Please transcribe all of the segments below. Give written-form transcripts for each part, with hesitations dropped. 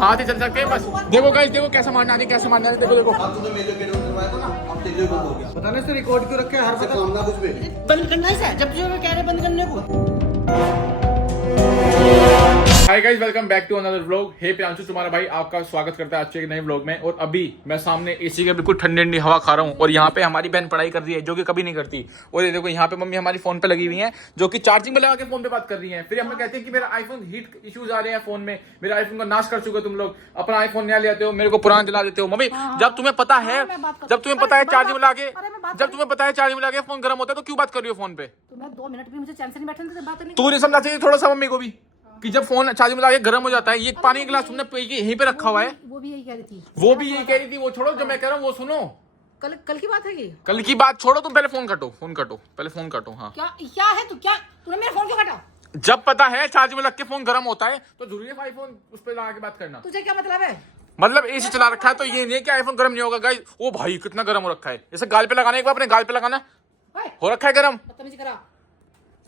हाथ ही चल सकते हैं बस। देखो गाइस, देखो कैसा मारना नहीं, कैसा मारना है, देखो देखो। अब तूने मेरे वीडियो करवाया था ना, अब तेरे लिए बंद हो गया। पता नहीं से रिकॉर्ड क्यों रखे हर वक्त काम ना कुछ भी बंद करना है जब तुझे मैं कह रहे बंद करने को। Hi guys, welcome back to another vlog. Hey Priyanshu, तुम्हारा भाई आपका स्वागत करता है आज के एक नए व्लॉग में। और अभी मैं सामने एसी के बिल्कुल ठंडी ठंडी हवा खा रहा हूँ और यहाँ पे हमारी बहन पढ़ाई कर रही है जो कि कभी नहीं करती। और ये देखो यहाँ पे मम्मी हमारी फोन पे लगी हुई है जो कि चार्जिंग में लगा के फोन पे बात कर रही है। फिर हमें कहते हैं कि मेरा आईफोन हीट इश्यूज आ रहे हैं फोन में, मेरा आईफोन का नाश कर चुके तुम लोग, अपना आईफोन नया ले आते हो, मेरे को पुराना दिला देते हो। मम्मी जब तुम्हें पता है चार्जिंग में लाके, जब तुम्हें पता है चार्जिंग में लाके फोन गर्म होता है तो क्यों बात कर रही हो फोन पे? तुम्हें 2 मिनट भी मुझे चैन से नहीं बैठने देते, बात नहीं। तू नहीं समझा चाहिए थोड़ा सा मम्मी को भी कि जब फोन चार्जिंग में लाके गर्म हो जाता है। ये पानी का गिलास तुमने यहीं पे रखा हुआ है। वो भी यही कह रही थी, वो भी यही कह रही थी। वो छोड़ो, जो मैं कह रहा हूँ वो सुनो। कल की बात है ये। कल की बात छोड़ो, तुम पहले फोन काटो, पहले फोन काटो। हाँ, क्या है तू, क्या तूने मेरा फोन क्यों काटा? जब पता है चार्जिंग में लग के फोन गर्म होता है तो जरूरी है आईफोन उस पर लगा के बात करना। तुझे क्या मतलब है? मतलब एसी चला रखा है तो ये नहीं है कि आईफोन गर्म नहीं होगा। गाइस, ओ भाई कितना गर्म हो रखा है। जैसे गाल पे लगाना, एक बार अपने गाल पे लगाना, हो रखा है गर्म। बदतमीजी करा।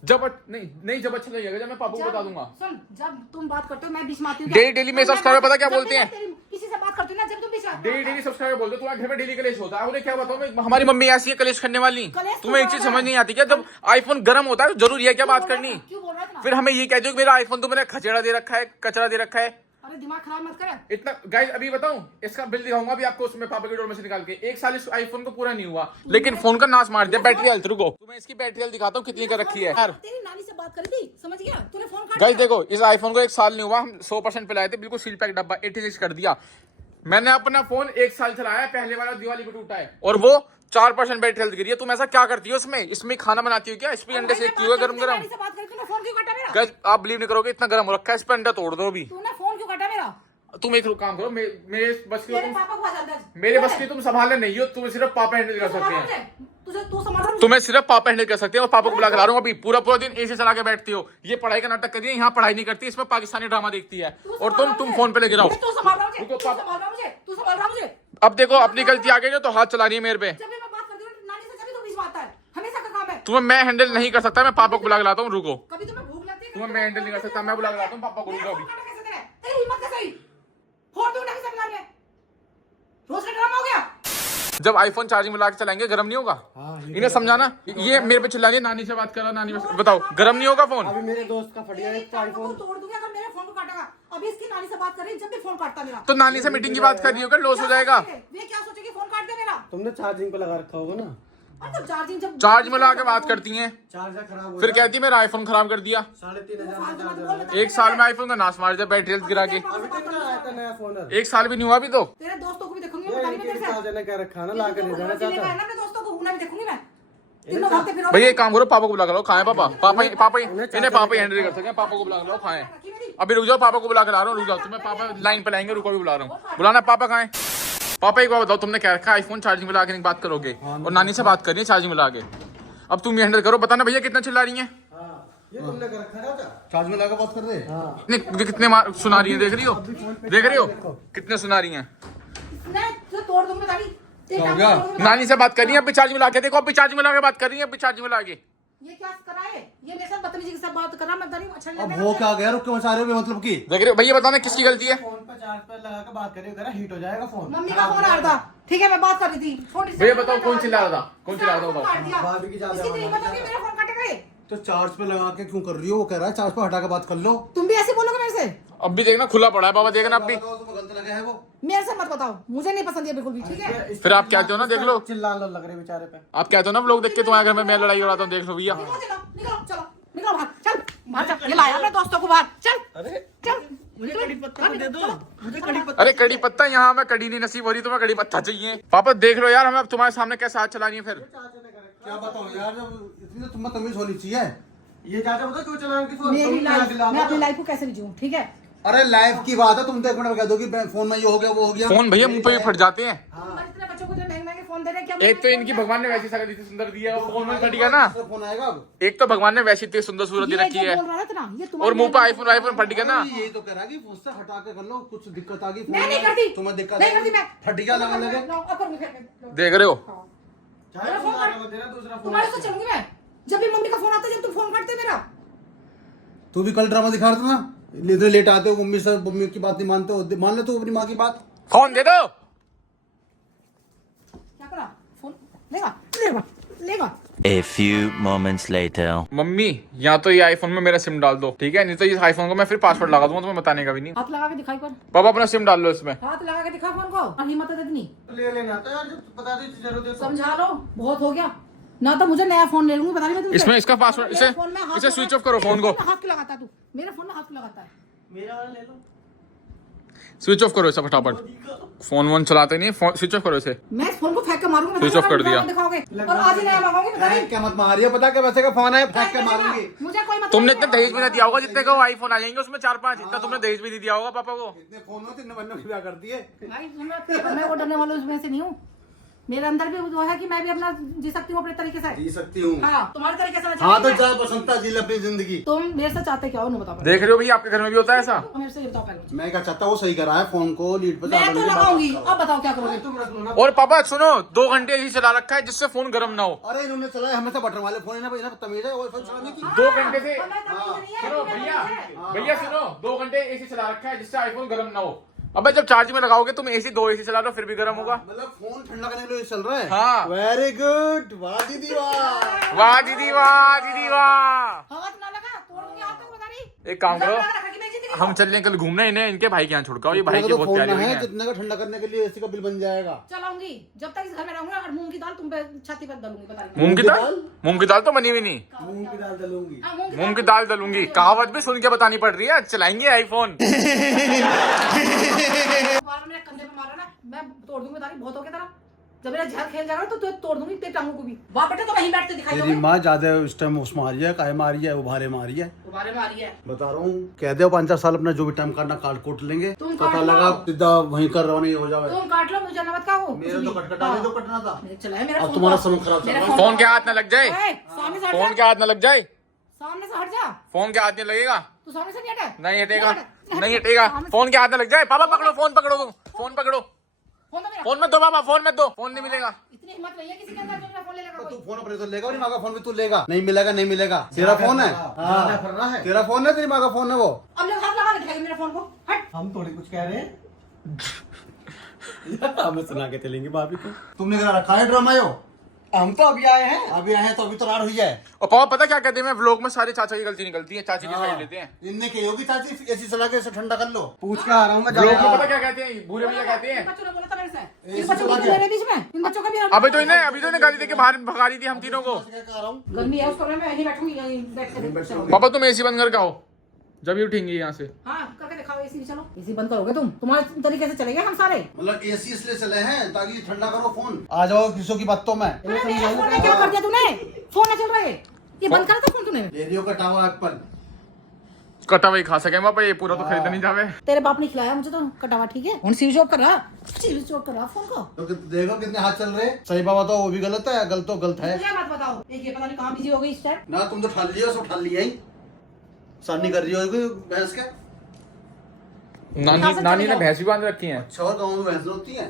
जब नहीं जब अच्छा लगेगा, जब मैं पापा को बता दूंगा। सुन, जब तुम बात करते हो मैं बीच में आती हूँ। डेली मेरे सब्सक्राइबर पता क्या बोलते हैं? किसी से बात करती हूँ ना, जब तुम बीच में डेली सब्सक्राइबर बोलते तुम्हारे घर में डेली कलेश होता है। उन्हें क्या बताऊं, हमारी मम्मी ऐसी है कलेश करने वाली। तुम्हें एक चीज समझ नहीं आती क्या? जब आईफोन गर्म होता है तो जरूरी है क्या बात करनी? क्यों बोल रहा है? फिर हमें ये कह दो कि मेरा आईफोन तो मैंने खचेड़ा दे रखा है, कचरा दे रखा है। अरे दिमाग खराब मत कर। इतना गाइस, अभी बताऊं, इसका बिल दिखाऊंगा अभी आपको उसमें पापा के डोर में से निकाल के। 1 साल इस आईफोन को पूरा नहीं हुआ लेकिन फोन का नाश मार दिया। बैटरी हेल्थ, रुको तुम्हें इसकी बैटरी हेल्थ दिखाता हूँ कितनी का रखी है यार। तेरी नानी से बात करी थी, समझ गया? तूने फोन काट गाइस देखो, इस आईफोन को 1 साल नहीं हुआ, हम 100% पे लाए थे, बिल्कुल सील पैक डब्बा 86 कर दिया। मैंने अपना फोन 1 साल चलाया है, पहले वाला दिवाली पे टूटा है और वो 4% बैटरी हेल्थ गिरी है। तुम ऐसा क्या करती हो इसमें खाना बनाती हो क्या? इस पे अंडे सेकती हो गरम गरम। गाइस आप बिलीव नहीं करोगे, इतना गरम हो रखा है, इस पे अंडा तोड़ दो अभी। तूने फोन क्यों काटा मेरा? तुम एक काम करो, मेरे बस की तेरे पापा को बता दे। मेरे बस की तुम संभालने नहीं हो, तुम सिर्फ पापा हैंडल कर सकते हैं। तू संभाल रहा है? तुम्हें सिर्फ पापा हैंडल कर सकते हैं और पापा को बुला कर ला रहा हूँ अभी। पूरा दिन एसी चला के बैठती हो, ये पढ़ाई का नाटक कर रही है, यहाँ पढ़ाई नहीं करती, इसमें पाकिस्तानी ड्रामा देखती है और तुम फोन पे लेके रहो। तू संभाल रहा मुझे, तू संभाल रहा मुझे। अब देखो अपनी गलती आ गई ना तो हाथ चला रही है मेरे पे। जब भी मैं बात करती हूँ नानी से, जब भी तू बीच में आता है, हमेशा का काम है। तुम्हें मैं हैंडल नहीं कर सकता, मैं पापा को बुला के लाता हूँ, रुको। कभी तुम्हें भूख लगती है? तुम्हें मैं हैंडल नहीं कर सकता, मैं बुला के लाता हूँ पापा को, रुको अभी। तेरी हिम्मत कैसे हुई? फोन क्यों उठा के समझा रही है? रोज का ड्रामा हो गया। जब आईफोन चार्जिंग में ला के चलाएंगे गर्म नहीं होगा? इन्हें समझाना। ये मेरे पे चिल्ला रही है, नानी से बात करो, नानी से बताओ गर्म नहीं होगा फोन? अभी मेरे दोस्त का फट गया एक आईफोन। तोड़ दूंगा अगर मेरे फोन को काटेगा। अभी इसकी नानी से बात कर रही है, जब भी फोन काटता मेरा। तो नानी से मीटिंग की बात कर रही होगा, लॉस हो जाएगा। वे क्या सोचेगी फोन काट दे मेरा? तुमने चार्जिंग पे लगा रखा होगा ना। और तो चार्जिंग जब चार्ज में ला के बात करती हैं, चार्जर खराब हो फिर कहती है मेरा आईफोन खराब कर दिया। 3500 1 साल में आईफोन का नाश मार दिया, बैटरी हेल्थ गिरा के। अभी तक ना आया था नया फोन। 1 साल भी नहीं हुआ अभी तो। तेरे दोस्तों को भी देखूंगी मैं, बता रही मैं तेरे से। चार्जर ने क्या रखा ना ला के नहीं जाना चाहता। मैं अपने दोस्तों को उन्हें भी देखूंगी मैं। तीनों भागते फिरो। भैया एक काम करो, पापा को बुला कर लो, खाएं पापा। इन्हें पापा हैंडल कर सकते हैं, पापा को बुला कर लो, खाएं। अभी रुक जाओ, पापा को बुला कर ला रहा हूँ, रुक जाओ। तुम्हें पापा लाइन पे लाएंगे, रुको अभी बुला रहा हूँ। बुलाना पापा खाएं। पापा एक बार बताओ, तुमने क्या रखा आईफोन चार्जिंग में लाके बात करोगे और नानी से बात करिए चार्जिंग में लाके। अब तुम ये हैंडल करो, बताना भैया कितना चिल्ला रही है। ये तुमने कर रखा है चार्ज में लगा बात कर रहे। कितने सुना रही है, देख रही हो कितने सुना रही है। मैं तुझे तोड़ दूंगी, बता रही। नानी से बात कर रही है, अभी चार्ज में लाके देखो, अभी चार्ज में लाके बात कर रही है, अभी चार्ज में लाके। ये क्या कर रहा है? ये मेरे साथ बदतमीजी के साथ बात कर रहा है, मैं बता रही हूं। अच्छा नहीं अब लग वो रहा क्या गया रुक के मचा रहे हो मतलब की। देख रहे हो भैया, बताना किसकी गलती है। फोन पे चार्ज पे लगा के बात करिए, हीट हो जाएगा फोन। मम्मी का फोन आ रहा था, ठीक है मैं बात कर रही थी। फोन भैया बताओ कौन चिल्ला रहा था, कौन चिल्ला रहा था बताओ। भाभी की ज्यादा इसकी हिम्मत होगी मेरा फोन काटेगा ये? तो चार्ज पे लगा के क्यों कर रही हो? वो कह रहा है चार्ज पे हटा के बात कर लो। तुम भी ऐसे बोलोगे मेरे से? अब भी देखना खुला पड़ा है बाबा, देखना अब भी। तुम्हें गलत लगा है वो। मेरे से मत बताओ, मुझे नहीं पसंद ये बिल्कुल भी, ठीक है? फिर आप कहते हो ना, देख लो चिल्लाने लग रहे बेचारे पे। आप कहते हो ना लोग देख के तुम्हारे घर में मैं लड़ाई कराता हूँ, देख लो भैया। निकलो चलो निकलो बाहर, चल बाहर चल। ये लाया अपने दोस्तों को बाहर, चल चल। मुझे कड़ी पत्ता दे दो, मुझे कड़ी पत्ता। अरे कड़ी पत्ता यहाँ मैं कड़ी नहीं नसीब हो रही, तुम्हें कड़ी पत्ता चाहिए। पापा देख लो यार, हमें अब तुम्हारे सामने कैसे हाथ चला रही है। फिर क्या बताऊं यार, जब इतनी तो तुम्हें तमीज होनी चाहिए। ये चाचा पता क्यों चला रही थी? मेरी लाइफ, मैं अपनी लाइफ को कैसे जीऊं, ठीक है? अरे लाइफ की बात है, तुम तो 1 मिनट में कह दो कि फोन में ये हो गया वो हो गया। फोन भैया मुंह पे भी फट जाते हैं। इतने बच्चों को जो महंगे फोन दे रहे हैं, क्या एक तो इनकी भगवान ने वैसी शकल इतनी सुंदर दी है और फोन में फट गया ना। फोन आएगा अब। एक तो भगवान ने वैसी इतनी सुंदर सूरत दे रखी है और मुंह पे आईफोन फट गया ना। यही तो कह रहा कि मुझसे हटा के कर लो, कुछ दिक्कत आ गई। मैं नहीं करती, तुम्हें दिक्कत नहीं करती मैं। फट गया लगा लगे। देख रहे हो तुम्हारे से चलूंगी मैं। जब भी मम्मी का फोन आता है, जब तुम फोन काटते मेरा। तू भी कल ड्रामा दिखा रहा था ना, इधर लेट आते हो, मम्मी की बात नहीं मानते हो, मान ले तू अपनी माँ की बात। फोन दे दो। क्या करा? फोन लेगा लेगा लेगा। A few moments later. Mummy या तो ये आईफोन में मेरा सिम डाल दो, ठीक है, नहीं तो इस आईफोन को मैं फिर पासवर्ड लगा दूंगा, तुम्हें बताने का भी नहीं। हाथ लगा के दिखाई पर, पापा अपना सिम डाल लो इसमें। हाथ लगा के दिखा फोन को। और हिम्मत है इतनी, ले लेना था यार, जब बता दी जरूरत है तो। समझा लो, बहुत हो गया ना। तो मुझे नया फोन ले लूंगी, बता रही मैं तुमसे। इसमें इसका पासवर्ड, मेरे इसे फोन में हाथ इसे लगा- स्विच ऑफ करो फोन को। मेरे फोन में हाथ क्यों लगाता है तू? मेरे फोन में हाथ क्यों लगाता है? मेरा वाला ले लो। स्विच ऑफ करो इसे फटाफट। फोन वोन चलाते नहीं, स्विच ऑफ करो इसे। मैं इस फोन को फेंक के मारूंगी। स्विच ऑफ कर दिया। दिखाओगे और आज ही नया लगाओगे, बता रही। क्या मत मारिए, पता क्या वैसे का फोन है, फेंक के मारूंगी। मुझे कोई मतलब तुमने नहीं इतना है। दहेज भी नहीं दिया होगा जितने का वो आईफोन आ जाएंगे उसमें 4-5, इतना तुमने दहेज भी नहीं दिया होगा पापा को। इतने फोन होते इतने बनने की क्या करती है। भाई मैं वो डरने वालों में से नहीं हूँ। मेरे अंदर भी वो है कि मैं भी अपना जी सकती हूँ अपने तरीके से। जी सकती हूँ। हाँ, तुम्हारे तरीके से मैं हाँ तो चाहती हूँ। जा बसंता जी ले अपनी जिंदगी। तुम मेरे से चाहते क्या हो? नहीं बता पाए। देख रहे हो भैया, आपके घर में भी होता है ऐसा? मेरे से ये बताओ पहले। मैं क्या चाहता हूँ, वो सही करा है फोन को लीड पे। मैं तो लगाऊंगी, अब बताओ क्या करोगे? तुम रख लो ना। और पापा सुनो, 2 घंटे ही चला रखा है जिससे फोन गर्म ना हो। अरे इन्होंने चलाया हमेशा बटन वाले फोन है ना भाई, ना तमीज है, वो फोन चलाने की। 2 घंटे से सुनो सुनो भैया, भैया सुनो, 2 घंटे एसी चला रखा है जिससे आईफोन गर्म ना हो। अबे जब चार्जिंग में लगाओगे तुम एसी, 2 एसी चला लो फिर भी गर्म होगा। मतलब फोन ठंडा करने के लिए चल रहा है। हाँ। वेरी गुड, वाह दीदी वाह। वाह दीदी वाह, दीदी वाह। हाथ ना लगा, तोड़ दूंगी हाथ को, बता रही। एक काम करो, लगा रखा कि मेरी जिंदगी हम चलने कल घूमने, इन्हें इनके भाई के यहाँ छुड़काओ, ये भाई के बहुत फोन प्यारे ना हुए है, हैं। जितने का ठंडा करने के लिए एसी का बिल बन जाएगा। चलाऊंगी जब तक इस घर में रहूंगा। और मूंग की दाल तुम पे छाती पर डालूंगी, बता रही। मूंग की दाल? मूंग की दाल तो बनी भी नहीं। मूंग की दाल डालूंगी। हाँ, मूंग मूंग की दाल दलूंगी, कहावत भी सुन के बतानी पड़ रही है। चलाएंगे आईफोन। बार मेरे कंधे पे मारा ना, मैं तोड़ दूंगी, बता रही। बहुत हो गया तेरा। जब मेरा झल खेल जाएगा तो तुझे तोड़ दूंगी, तेरी टांगों को भी। वाह बेटे, तो वहीं बैठते दिखाई तेरी दोगे। माँ ज्यादा इस टाइम उस मारी है, काहे मारी है, उभारे मारी है। तुम्हारे में आ रही है। बता रहा हूँ, कह दो 5-4 साल अपना जो भी टाइम काटना काट कोट लेंगे। तुम पता काट लो। लगा सीधा वहीं कर रहा नहीं हो जाए। तुम काट लो, मुझे ना मत कहो। मेरा तो कटकटाने तो कटना था। मेरे चलाए मेरा अब फोन तुम्हारा को। समय खराब चल मेरा रहा है। फोन के हाथ ना लग जाए, ए, सामने से हट फोन जा। के हाथ ना लग जाए, सामने से हट जा। फोन के हाथ नहीं लगेगा। तू सामने से नहीं हटे। नहीं हटेगा, नहीं नहीं हटेगा। फोन के हाथ ना लग जाए। पापा पकड़ो, फोन पकड़ो, तुम फोन पकड़ो। फोन तो मेरा। फोन मत दो पापा, फोन मत दो, फोन नहीं मिलेगा। इतनी हिम्मत नहीं है किसी के अंदर जो मेरा फोन ले लेगा तू कोई। फोन अपने तो लेगा और माँ का फोन भी तू लेगा। नहीं मिलेगा, नहीं मिलेगा। तेरा फोन है, हाँ तेरा फोन है, तेरी माँ का फोन है वो। अब लोग हाथ लगा के दिखाएंगे मेरे फोन को। हट। हम थोड़ी कुछ कह रहे हैं। हमें सुना के चलेंगे भाभी को। तुमने करा रखा है ड्रामा यो। हम तो अभी आए हैं, अभी आए हैं तो अभी तो राड़ हुई है। और पापा पता क्या कहते हैं, मैं व्लॉग में सारे चाचा की गलती निकलती है, चाची की साइड लेते हैं। इनने कही होगी चाची ऐसी सलाह के ठंडा कर लो। पूछ के आ रहा हूँ मैं। व्लॉग में पता क्या कहते हैं, भूरे भैया कहते हैं। बच्चों ने बोला था मेरे से। ए, इन बच्चों को चला गया। मेरे बीच में। इन बच्चों का भी। अभी तो इन्हें गाली दे के बाहर भगा दी थी हम तीनों को। गर्मी है, उस कमरे में यहीं बैठूंगी, यहीं बैठ के। पापा तुम एसी बंद करके आओ, जब ये उठेंगी यहाँ से। हाँ, करके दिखाओ एसी। चलो एसी बंद करोगे तुम, तुम्हारे तरीके से चलेंगे हम सारे। मतलब एसी इसलिए चले हैं ताकि ठंडा करो फोन। आ जाओ किसों की बातों में। अरे मेरे फोन में क्या कर दिया तूने? फोन ना चल रहा है, ये बंद करा था फोन तूने। रेडियो का टावर एप्पल। कटा वही खा सके पापा, ये पूरा तो खरीद नहीं जावे। तेरे बाप ने खिलाया मुझे तो कटावा, ठीक है। फोन स्विच ऑफ कर रहा, स्विच ऑफ कर रहा फोन को। तो देखो कितने हाथ चल रहे। सही बाबा तो वो भी गलत है, गलत तो गलत है। मुझे मत बताओ, एक ये पता नहीं कहाँ बिजी हो गई इस टाइम। ना तुम तो ठाल लिया, सब ठाल लिया ही। सानी कर रही होगी भैंस के। नानी ने भैंस भी बांध रखी है। अच्छा और गाँव में भैंस होती है।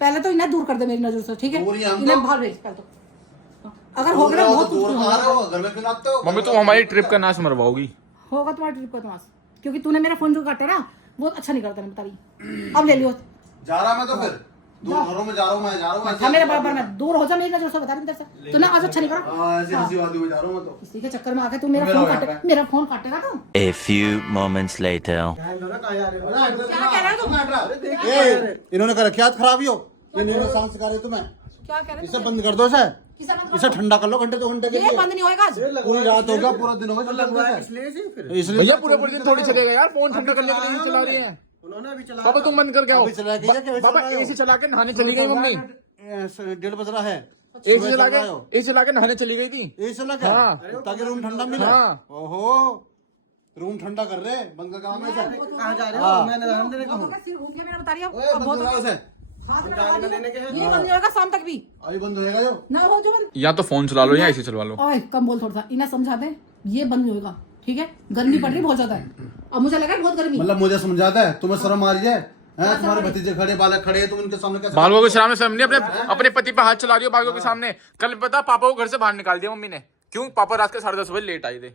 पहले तो इन्हें दूर कर दे मेरी नजर से, ठीक है। दूर ही हम इन्हें तो- बाहर भेज पहले तो। अगर हो गया बहुत दूर कुछ आ रहे हो, घर में क्यों आते हो? मम्मी तुम हमारी ट्रिप का नाश मरवाओगी। होगा तुम्हारी ट्रिप का तमाश, क्योंकि तूने मेरा फोन जो काटा ना वो अच्छा नहीं करता, मैं बता रही। अब ले लियो। जा रहा मैं तो फिर दूर घरों में जा रहा हूँ, मैं जा रहा हूँ। हाँ, मेरे बराबर में दूर हो जा मेरी नजर से, बता रही इधर से। तूने आज अच्छा नहीं करा। हाँ, ऐसी हंसी वादी में जा रहा हूँ मैं तो। इसी के चक्कर में आके तू मेरा मेरा फोन हो काटे, गया। मेरा फोन काटेगा तू। A few moments later. क्या कह रहे हो तुम? ए, इन्होंने कर रखी हाथ खराब ही हो। ये नहीं सांस सिखा रहे तुम्हें। क्या कह रहे इसे हो? बंद कर दो सर। किसे बंद करो? इसे ठंडा कर लो घंटे 2 घंटे के ये लिए। बंद नहीं होएगा आज। पूरी रात हो गया, पूरा दिन हो गया, इसलिए भैया पूरे पूरे दिन थोड़ी चलेगा यार, फोन ठंडा करने के लिए चला रही है। उन्होंने अभी चला। पापा तुम बंद करके आओ। अभी चला के क्या पापा एसी चला के नहाने चली गई मम्मी। 1:30 बज रहा है। एसी चला के नहाने चली गई थी। एसी चला क्या? हाँ। ताकि रूम ठंडा मिले। हाँ। ओहो, रूम ठंडा कर रहे, बंद कर काम है सर। कहाँ जा रहे हो? हाँ। मैंने रहने देने कहूँ। सिर घूम गया मेरा, बता रही हूँ। ओए, अब बंद बहुत हो हो रहा गया। है उसे। हाथ में लगा दिया। ये बंद नहीं होएगा शाम तक भी। अभी बंद होएगा जो। ना हो जो बंद। या तो फोन चला लो या एसी चलवा लो। ओए कम बोल थोड़ा सा, इन्हें समझा दे ये बंद नहीं होएगा, ठीक है। गर्मी पड़ रही बहुत ज्यादा है, अब मुझे लगा बहुत गर्मी। मतलब मुझे समझाता है, तुम्हें शर्म आ रही है? हैं, तुम्हारे भतीजे खड़े, बालक खड़े, तुम इनके सामने कैसे? बालकों के सामने शर्म नहीं, अपने पति पे हाथ चला रही हो बालकों के सामने। कल पता पापा को घर से बाहर निकाल दिया मम्मी ने। क्यों? पापा रात के 10:30 बजे लेट आए थे।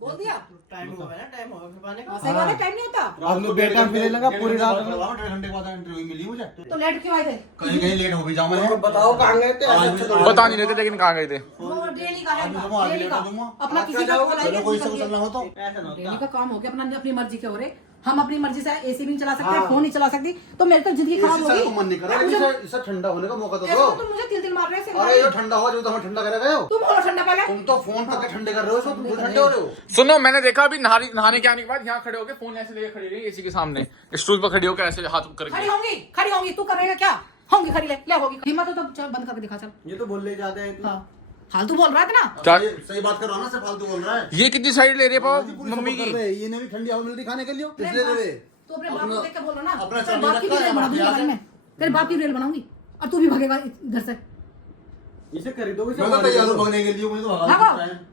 बोल दिया टाइम होगा ना, टाइम होगा फिर पाने का। सही बात है, टाइम नहीं होता रात में बेटा मिलने लगा पूरी रात 1.5 घंटे के बाद इंटरव्यू मिली मुझे। तो लेट क्यों आए थे? कहीं कहीं लेट हो भी जाऊँ मैं। बताओ कहाँ गए थे? बता नहीं रहे थे लेकिन कहाँ गए थे। वो डेली का है, आज दूंगा, आज डेली लेट का। हो दूंगा। अपना किसी का कॉल चलो कोई आएगा से चलना हो तो ऐसा ना डेली होता। का काम हो गया, अपना अपनी मर्जी के हो रहे। हम अपनी मर्जी से एसी भी नहीं चला सकते, फोन नहीं चला सकती, तो मेरी तो जिंदगी खराब इसी होगी। को मन नहीं कर रहा, मुझे- इसे ठंडा होने का मौका तो ऐसे दो। तो तुम मुझे तिल मार रहे हो। अरे ये ठंडा हो जो तो हमें ठंडा करे गए हो। तुम हो ठंडा पहले। तुम तो फोन करके ठंडे कर रहे हो, इसमें तुम खुद ठंडे हो रहे हो। सुनो, मैंने देखा अभी नहाने के आने के बाद यहाँ खड़े होकर फोन ऐसे लेके खड़ी रही एसी के सामने, स्टूल पर खड़ी होकर ऐसे हाथ खड़ी करके। होंगी, तू करेगा क्या? होंगी खड़ी, ले होगी हिम्मत हो तो चल बंद करके दिखा चल। ये तो बोल ले जाते हैं। हाँ, फालतू बोल रहा है ना। क्या- सही बात कर रहा ना, से फालतू बोल रहा है। ये कितनी साइड ले रहे पाओ मम्मी की। ये ने भी ठंडी हवा मिलती खाने के लिए, इसलिए दे रहे। तो अपने बाप को देख के बोलो ना। अपना तेरे चलने बाप की भी रखा है, रेल बना दूंगी हमारे भाई मैं। तेरे बाप की रेल बनाऊंगी और तू भी भागेगा इधर से। इसे खरीदोगे मैं तो तैयार हूँ भगने के लिए, मुझे तो भगा भागो। देता है।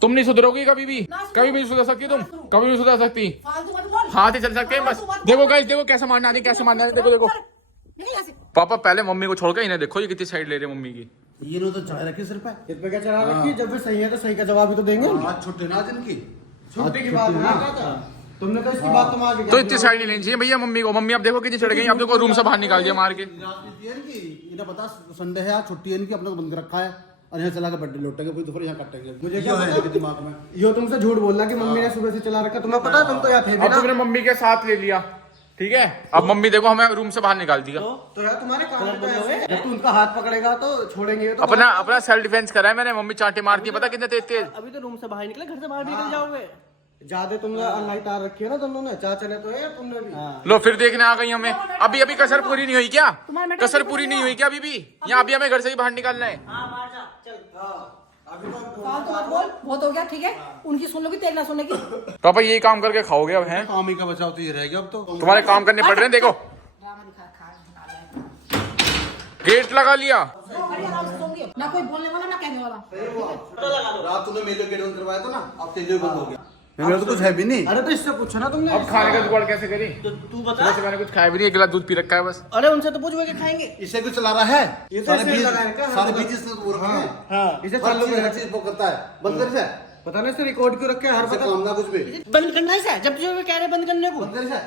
तुम नहीं सुधरोगी कभी भी, कभी भी नहीं सुधर सकती तुम, कभी नहीं सुधर सकती। फालतू मत बोल। हाथ ही चल सकते हैं बस। फालतू मत बोल। देखो गाइस, देखो कैसे मारना नहीं, कैसे मारना है, देखो देखो। निकल यहाँ से। पापा पहले मम्मी को छोड़ के इन्हें देखो, ये कितनी साइड ले रहे हैं मम्मी की। ये नो तो चाय रखी सिर पे। इस पे क्या चढ़ा रखी? जब भी सही है तो सही का जवाब भी तो देंगे। आज छुट्टी ना दिन की। छुट्टी की बात ना था। तुमने तो इसकी बात तुम आगे तो इतनी साइड नहीं लेनी चाहिए भैया मम्मी को। मम्मी अब देखो कितनी चढ़ गई, अब देखो रूम से बाहर निकाल दिया मार के। राजनीति है इनकी, इन्हें पता संडे है आज छुट्टी है इनकी, अपने को बंद रखा है और यहाँ चला के बड्डे लौटेंगे, फिर दोपहर यहाँ कटेंगे। मुझे ये क्या है पता? इनके दिमाग में। यो तुमसे झूठ बोल रहा कि मम्मी ने सुबह से चला रखा। तुम्हें पता है तुम तो यहाँ थे भी अब ना। तुमने मम्मी के साथ ले लिया, ठीक है। अब मम्मी देखो हमें रूम से बाहर निकाल दिया। तो यार तुम्हारे काम पे तो ऐसे है। जब तू उनका हाथ पकड़ेगा तो छोड़ेंगे तो अपना सेल्फ डिफेंस करा है मैंने। मम्मी चांटे मारती है, पता कितने तेज तेज। अभी तो रूम से बाहर निकले, घर से बाहर निकल जाओगे। ज्यादा तुमने लाइट आ रखी है ना तुम लोगों ने। चाचा ने तो है, तुमने भी। लो फिर देखने आ गई हमें। अभी कसर पूरी नहीं हुई क्या? तुम्हारा कसर पूरी नहीं हुई क्या अभी भी? यहाँ अभी हमें घर से ही बाहर निकालना है। फालतू मत बोल, बहुत हो गया, ठीक है। उनकी सुन लोगी, तेरी ना सुनने की। पापा यही काम करके खाओगे अब हैं? काम ही का बचाव तो ये रह गया अब तो। तुम्हारे काम करने पड़ रहे हैं, देखो ड्रामा दिखा, खा गेट लगा लिया। बड़ी आराम से सोऊंगी। ना कोई बोलने वाला ना कहने वाला। रात तूने मेले गेट बंद करवाया था ना, अब तेरे बंद हो गया। मेरा तो कुछ है भी नहीं। अरे तो इससे पूछो ना तुमने। अब खाने का जुगाड़ कैसे करी? तो तू बता। सुबह से मैंने कुछ खाया भी नहीं, एक गिलास दूध पी रखा है बस। अरे उनसे तो पूछ के खाएंगे। इसे कुछ चला रहा है, ये तो सारे इसे बीज लगा रखा है। सारे बीज इसने वो रखे हैं। हाँ, इसे हर चालू चीज कर हर चीज वो करता है, बंद कर से पता नहीं इससे रिकॉर्ड क्यों रखे हैं हर इसे पता काम ना कुछ भी बंद करना है इसे। जब तुझे कह रहे बंद करने को बंद कर से।